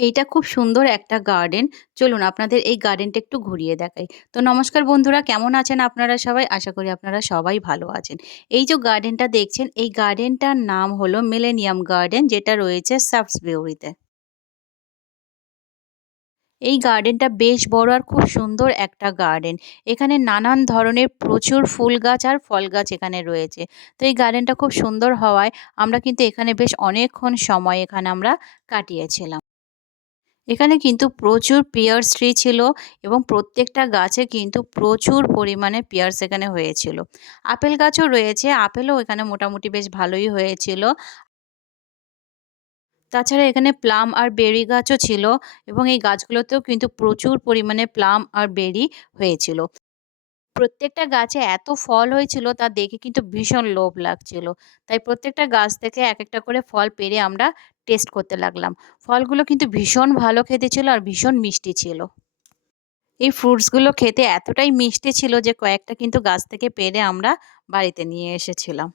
এইটা খুব সুন্দর একটা গার্ডেন। চলুন আপনাদের এই গার্ডেনটা একটু ঘুরিয়ে দেখাই। তো নমস্কার বন্ধুরা, কেমন আছেন আপনারা সবাই? আশা করি আপনারা সবাই ভালো আছেন। এই যে গার্ডেনটা দেখছেন, এই গার্ডেনটার নাম হলো মিলেনিয়াম গার্ডেন, যেটা রয়েছে সাবসবিউরিতে এই গার্ডেনটা বেশ বড় আর খুব সুন্দর একটা গার্ডেন। এখানে নানান ধরনের প্রচুর ফুল গাছ আর ফল গাছ এখানে রয়েছে। তো এই গার্ডেনটা খুব সুন্দর হওয়ায় আমরা কিন্তু এখানে বেশ অনেকক্ষণ সময় এখানে আমরা কাটিয়েছিলাম। এখানে কিন্তু প্রচুর পিয়ার্স ট্রি ছিল এবং প্রত্যেকটা গাছে কিন্তু প্রচুর পরিমাণে পিয়ার্স এখানে হয়েছিল। আপেল গাছও রয়েছে, আপেলও এখানে মোটামুটি বেশ ভালোই হয়েছিল। তাছাড়া এখানে প্লাম আর বেরি গাছও ছিল এবং এই গাছগুলোতেও কিন্তু প্রচুর পরিমাণে প্লাম আর বেরি হয়েছিল। প্রত্যেকটা গাছে এত ফল হয়েছিল, তা দেখে কিন্তু ভীষণ লোভ লাগছিল। তাই প্রত্যেকটা গাছ থেকে এক একটা করে ফল পেরে আমরা টেস্ট করতে লাগলাম। ফলগুলো কিন্তু ভীষণ ভালো খেতে ছিল আর ভীষণ মিষ্টি ছিল। এই ফ্রুটসগুলো খেতে এতটাই মিষ্টি ছিল যে কয়েকটা কিন্তু গাছ থেকে পেরে আমরা বাড়িতে নিয়ে এসেছিলাম।